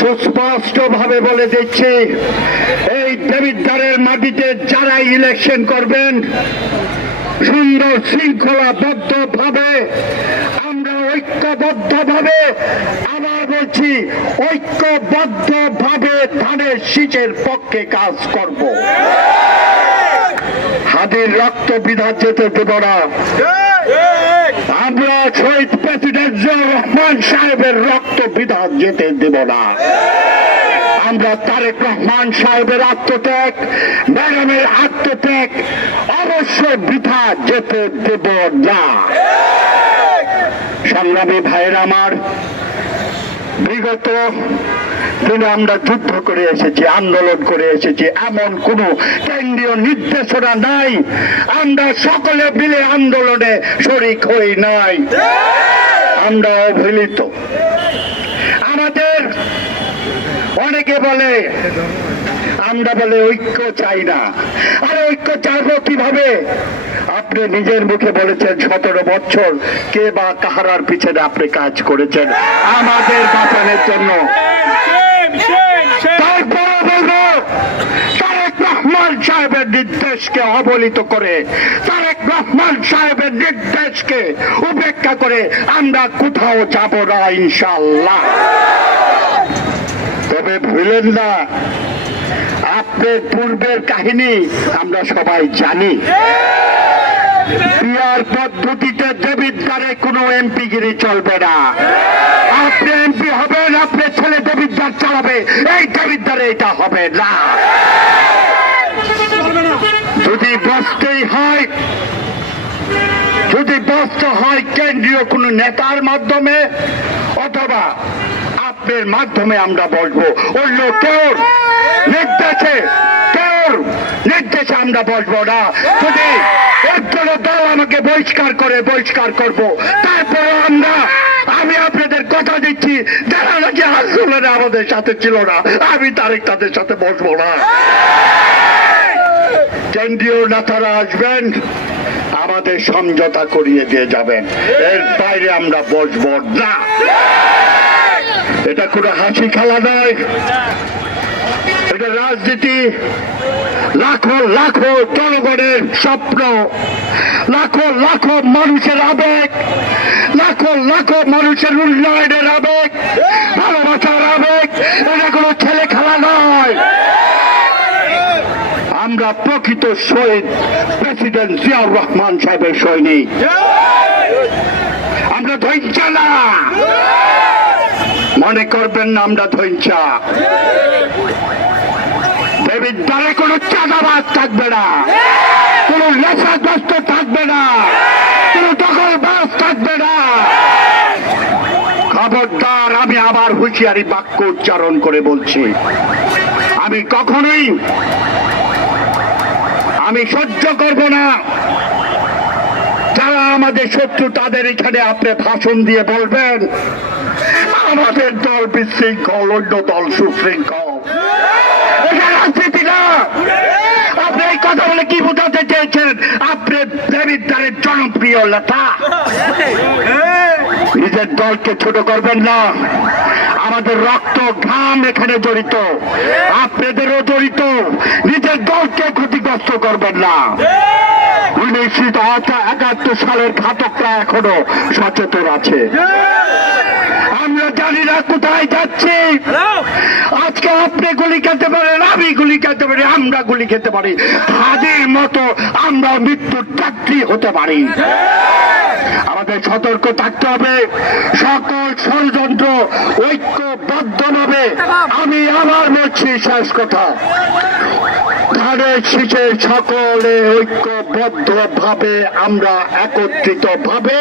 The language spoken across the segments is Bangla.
সুস্পষ্ট ভাবে বলে দিচ্ছি, এই দেবিদ্বারের মাটিতে যারা ইলেকশন করবেন সুন্দর শৃঙ্খলাবদ্ধ ভাবে, আমরা ঐক্যবদ্ধ ভাবে, আবার বলছি ঐক্যবদ্ধ ভাবে ধানের শীষের পক্ষে কাজ করব। হাদির রক্ত বিধান যেতে দেব না। আমরা শহীদ প্রেসিডেন্ট জিয়াউর রহমান সাহেবের রক্ত বিধান যেতে দেব না। আমরা তারেক রহমান সাহেবের আত্মত্যাগ, ম্যাডামের আত্মত্যাগ অবশ্যই বৃথা যেতে দেব না। সংগ্রামী ভাইয়ের আমার, বিগত দিনে আমরা যুদ্ধ করে এসেছি, আন্দোলন করে এসেছি, এমন কোন কেন্দ্রীয় নির্দেশনা নাই আমরা সকলে মিলে আন্দোলনে শরিক হই নাই। আমরা অবহেলিত। আমাদের অনেকে বলে, আমরা বলে ঐক্য চাই না। আরে ঐক্য চাইবো কিভাবে? আপনি নিজের মুখে বলেছেন 17 বছর কে বা কাহারার পিছনে আপনি কাজ করেছেন আমাদের বাঁচানোর জন্য। তারপরে বলবো, তারেক রহমান সাহেবের নির্দেশকে অবহেলিত করে, তারেক রহমান সাহেবের নির্দেশকে উপেক্ষা করে আমরা কোথাও যাব না ইনশাআল্লাহ। তবে ভুলেন না, আপনার পূর্বের কাহিনী আমরা সবাই জানি। পিআর পদ্ধতিতে দেবিদ্বারে কোনো এমপিগিরি চলবে না। আপনি এমপি হবেন, আপনার ছেলে দেবিদ্বার চালাবে, এই দেবিদ্বারে এটা হবে না। যদি বসতেই হয়, যদি বসতে হয় কেন্দ্রীয় কোন নেতার মাধ্যমে অথবা আপনার মাধ্যমে আমরা বসবো। অন্য কেউ নির্দেশে আমরা বসবো না। যদি একজন দল আমাকে বহিষ্কার করে, বহিষ্কার করবো। তারপরে আমি আপনাদের কথা দিচ্ছি, যারা নাকি আন্দোলনে আমাদের সাথে ছিল না, আমি তাদের সাথে বসবো না। কেন্দ্রীয় নেতারা আসবেন, আমাদের সমঝোতা করিয়ে দিয়ে যাবেন, এর বাইরে আমরা বসবো না। এটা কোনো হাসি খেলা নয়, এটা রাজনীতি। লাখো লাখো জনগণের স্বপ্ন, লাখো লাখো মানুষের আবেগ, লাখো লাখো মানুষের উন্নয়নের আবেগ, ভালোবাসার আবেগ। এটা কোনো ছেলে খেলা নয়। আমরা প্রকৃত শহীদ প্রেসিডেন্ট জিয়াউর রহমান সাহেবের সৈনিক। আমরা ধৈর্যা না, মনে করবেন না আমরা ধৈর্যা। দেবিদ্বারে কোনো চাঁদাবাজ থাকবে না, কোনো নেশাগ্রস্ত থাকবে না, কোনো দখলবাজ থাকবে না। খবরদার, আমি আবার হুঁশিয়ারি বাক্য উচ্চারণ করে বলছি, আমি কখনোই সহ্য করব না যারা আমাদের শত্রু তাদের এখানে আপনি ভাষণ দিয়ে বলবেন আমাদের দল বিশৃঙ্খল, অন্য দল সুশৃঙ্খল। এটা রাজনীতি না। আপনি এই কথা বলে কি বোঝাতে চেয়েছেন? আপনি দেবিদ্বারের জনপ্রিয় নেতা, নিজের দলকে ছোট করবেন না। আমাদের রক্ত ঘাম এখানে জড়িত, আপনাদেরও জড়িত। নিজের দলকে ক্ষতিগ্রস্ত করবেন না। 1971 সালের ঘাতকরা এখনো সচেতন আছে। আমরা জানি না কোথায় যাচ্ছি। আজকে আপনি গুলি খেতে পারেন, আমি গুলি খেতে পারি, আমরা গুলি খেতে পারি। হাদির মতো আমরা মৃত্যুর যাত্রী হতে পারি। আমাদের সতর্ক থাকতে হবে। সকল ষড়যন্ত্র ঐক্যবদ্ধভাবে, আমি আবার বলছি শেষ কথা, ধানের শীষে সকলে ঐক্যবদ্ধ ভাবে, আমরা একত্রিত ভাবে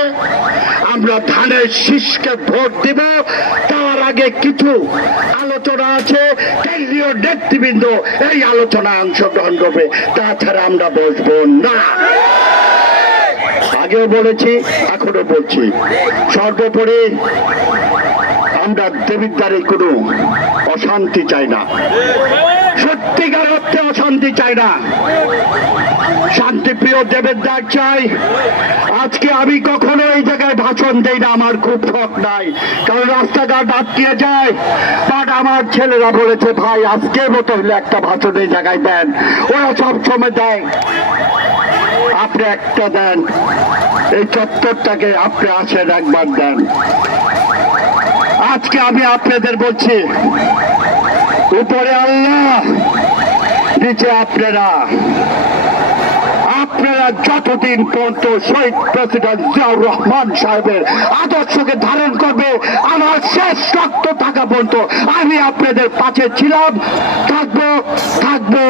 আমরা ধানের শীষকে ভোট দিব। তার আগে কিছু আলোচনা আছে, কেন্দ্রীয় নেতৃবৃন্দ এই আলোচনায় অংশগ্রহণ করবে, তাছাড়া আমরা বসবো না। আগেও বলেছি, এখনো বলছি, সর্বোপরি আমরা দেবিদ্বারে কোনো অশান্তি চাই না, সত্যিকার অর্থে অশান্তি চাই না, শান্তিপ্রিয় দেবেন্দ্র চাই। আজকে আমি কখনো এই জায়গায় ভাষণ দেই না, আমার খুব শখ নাই, কারণ রাস্তাঘাট আটকে যায়। বাট আমার ছেলেরা বলেছে ভাই আজকে মতো হলে একটা ভাষণ এই জায়গায় দেন, ওরা সব সময় দেয়, আপনি একটা দেন, এই চত্বরটাকে আপনি আসেন একবার দেন। আজকে আমি আপনাদের বলছি, উপরে আল্লাহ, নিচে আপনারা যতদিন পর্যন্ত শহীদ প্রেসিডেন্ট জিয়াউর রহমান সাহেবের আদর্শকে ধারণ করবে, আমার শেষ রক্ত থাকা পর্যন্ত আমি আপনাদের পাশে ছিলাম, থাকবো থাকবো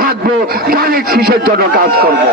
থাকবো, জালির শীষের জন্য কাজ করবো।